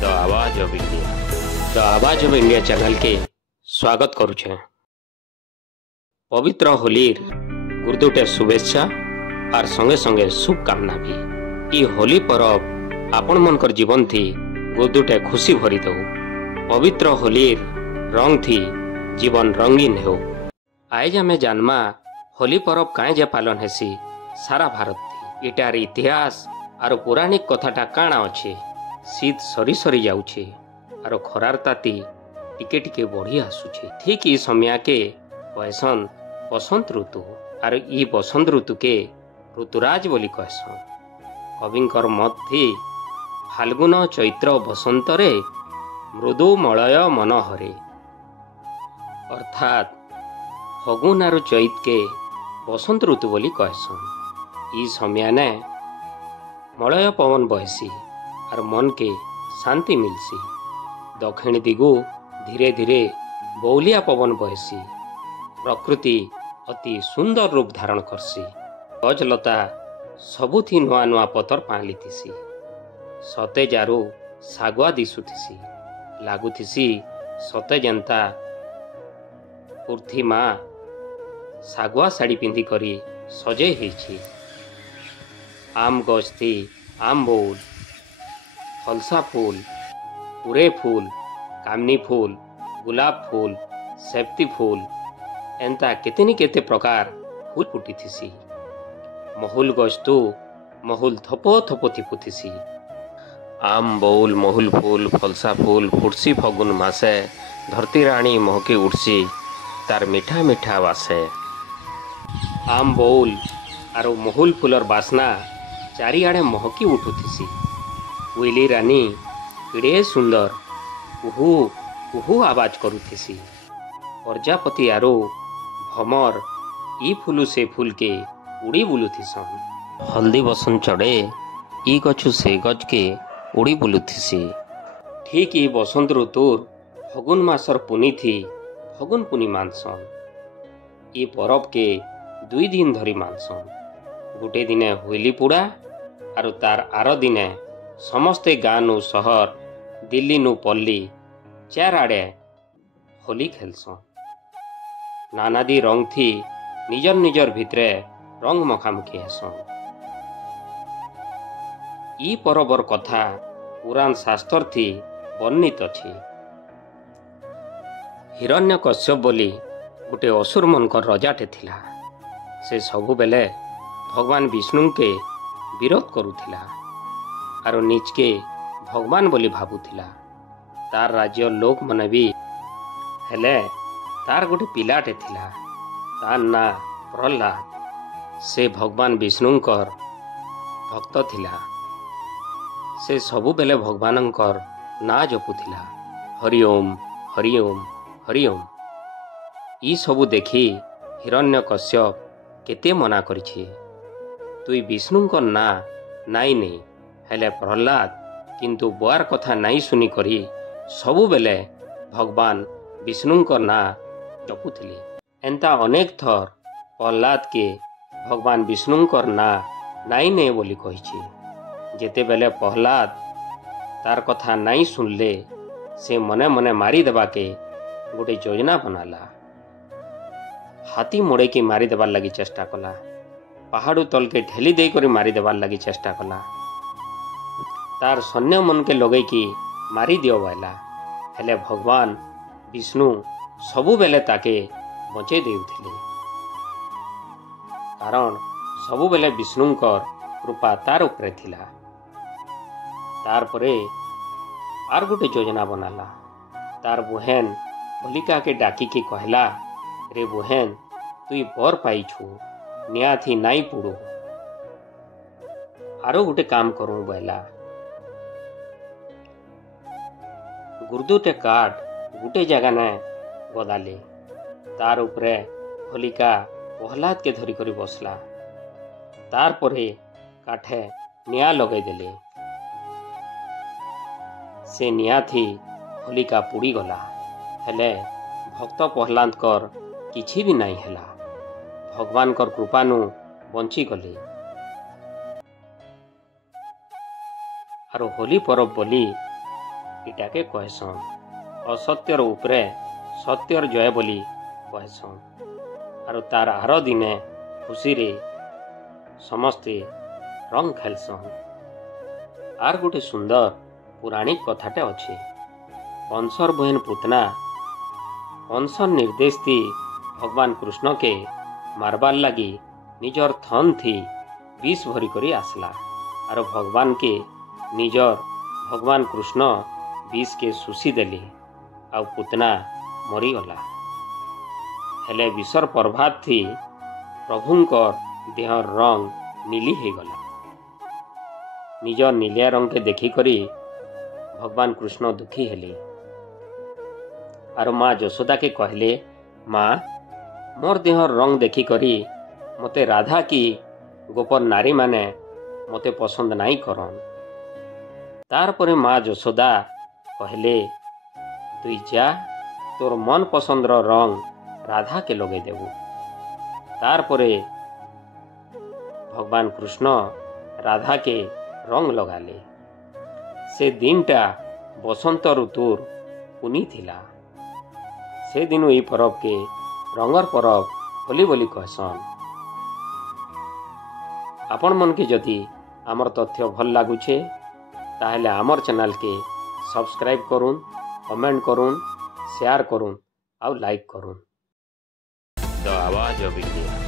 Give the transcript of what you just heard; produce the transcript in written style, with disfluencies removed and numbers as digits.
The आवाज of India. The आवाज of India channel के स्वागत करुछे। पवित्र होलीर गुर्दुटे शुभेच्छा और संगे संगे शुभकामना भी। ई होली परब आपण मनकर जीवन थी गुर्दुटे खुशी भरी दो। पवित्र होलीर रंग थी जीवन रंगीन हो। आज आमे जानमा होली परब काए जे पालन हेसी सारा भारत थी। इटार इतिहास और पौराणिक कथाटा काଣା अच्छे। शीत सरी सरी जाऊे और खरार ताती टिके टिके बढ़ी आसुचे। ठीक ई समय के कहसन बसंत ऋतु और ई बसंत ऋतु के ऋतुराज बोली कहसन। कविंकर मत थी फाल्गुन चैत्र बसंत रे मृदु मलय मनोहरे, अर्थात फगुन और चैत के बसंत ऋतु बोली कहसन। ई समय ने मलय पवन बहसी और मन के शांति मिलसी। दक्षिण दिगु धीरे धीरे बौलिया पवन बहसी। प्रकृति अति सुंदर रूप धारण करसी। गजलता सबुथी नुआ नुआ पतर पाली थिसी। सते जारू सागुआ दिशुथिसी। लागुथिसी सते जनता पृथ्वी माँ सागुआ साड़ी पिंधि करी सजे हेछि। आम गछ थी आम बौल, फलसा फूल, पुरे फूल, कामनी फूल, गुलाब फूल, सेप्ती फूल एंता केतेनी केते प्रकार फूल फुटी थिसी। महुल गछ तो महुल थपो थपो थिपुथिसी। आम बौल महुल फूल फलसा फूल फुटसी फगुन मासे धरती राणी महके उड़सी तार मीठा मीठा वासे। आम बौल और महुल फूलर बासना चारिआडे महकी उठुथिसी। कोइली रानी केड़े सुंदर कुहू कुहू आवाज करुथिसी। प्रजापति आरो भमर ई फूलु से फूल के उड़ी बुलुथिसन। हल्दी बसंत चढ़े ई गछु से गज के उड़ी बुलुथिसी। ठीक ई बसंत ऋतुर फगुन मासर पुनी थी फगुन पुनी मानसन। ई परब के 2 दिन धरी मानसन। गोटे दिने होली पुड़ा और तार आर दिने समस्ते गाँ नु सहर दिल्ली नु पल्ली चाराड़े होली खेलसन। नानादी रंग थी निजर निजर भितरे रंग मखामुखी हेसन। ई परबर कथा पुराण शास्त्र थी वर्णित अछि। हिरण्यकश्यप बोली गोटे असुर मनकर रजाटे थिला। से सबु बेले भगवान विष्णु के विरोध करुथिला और निज के भगवान बोली भाबुथिला। तार राज्य लोक मने भी हेले तार गोटे पिलाटे थिला। तार ना प्रहलाद। से भगवान विष्णुंकर भक्त थिला। से सबु बेले भगवानंकर ना जपुथिला हरिओम हरिओम हरिओम। ई सबु देखी हिरण्यकश्यप केते मना करिछि। तुई विष्णुंकर ना नाई नहीं हेले प्रहलाद किंतु बुआर कथा नाई सुनी करी सबु बेले भगवान विष्णुंकर ना जपुथिले। एंता अनेक थर प्रहलाद के भगवान विष्णुंकर ना नाई नहीं बोली कहिछि। जेते बेले प्रहलाद तार कथा नाई सुनले से मने मने मारी देबा के गोटे योजना बनाला। हाथी मोड़े की मारी देवार लगी चेष्टा कला। पहाड़ू तल के ढेली दे करी मारी देवार लगी चेष्टा कला। तार सैन्य मन के लगे की मारी दियो बायला। हेले भगवान विष्णु सबु बेले ताके बचे देउथिले। कारण सबु बेले विष्णुंकर कृपा तार उपरे थिला। तार परे आर गोटे योजना बनाला। तार बुहेन होलिका के डाकी के कहला, रे बुहेन तुई बर पाइछु निया थी नाई पुड़ो। आरो गोटे काम करूँ बहला। गुर्दुटे काट गोटे जगह ने गदाले। तार उपरे होलिका प्रहलाद के धरी करी बसला। तार परे काठे निया लगे देले। से निया थी होलिका पुड़ी गला। हेले भक्त प्रहलाद कर किछि भी नहीं हेला। भगवान कर कृपानु बंची गले। और होली परब बोली इटाके कहसन। असत्यर उपरे सत्यर जय बोली कहसन। आरो तार आर दिने खुशी रे समस्ते रंग खेलसन। आर गोटे सुंदर पुराणिक कथाटे अच्छे। कंसर बहन पुतना कंसर निर्देश थी भगवान कृष्ण के मारबार लगी निजर थन थी विष भरी करी आसला। आरो भगवान के निजर भगवान कृष्ण विष के सुशी देली आ पुतना मरीगला। हेले विषर प्रभात थी प्रभुंकर देहर रंग नीली हो गला। निजर नीलिया रंग के देखी करी भगवान कृष्ण दुखी हेले। आरो माँ यशोदा के कहले, माँ मोर देहर रंग देखी करी मते राधा की गोपर नारी माने मते पसंद नाई करन। तार परे माँ यशोदा कहले, तुई जा तोर मन पसंदर रंग राधा के लगे देबू। तार परे भगवान कृष्ण राधा के रंग लगाले। से दिनटा बसंत ऋतुर पुनी थिला। से दिनु ई परब के रंगर परब होली बोली कहसन। आपण मन के जदि आमर तथ्य भल लागुछे ताहले आमर चैनल के सब्सक्राइब करुन, कमेंट करुन, शेयर करुन, आउ लाइक करुन। द आवाज ऑफ इंडिया।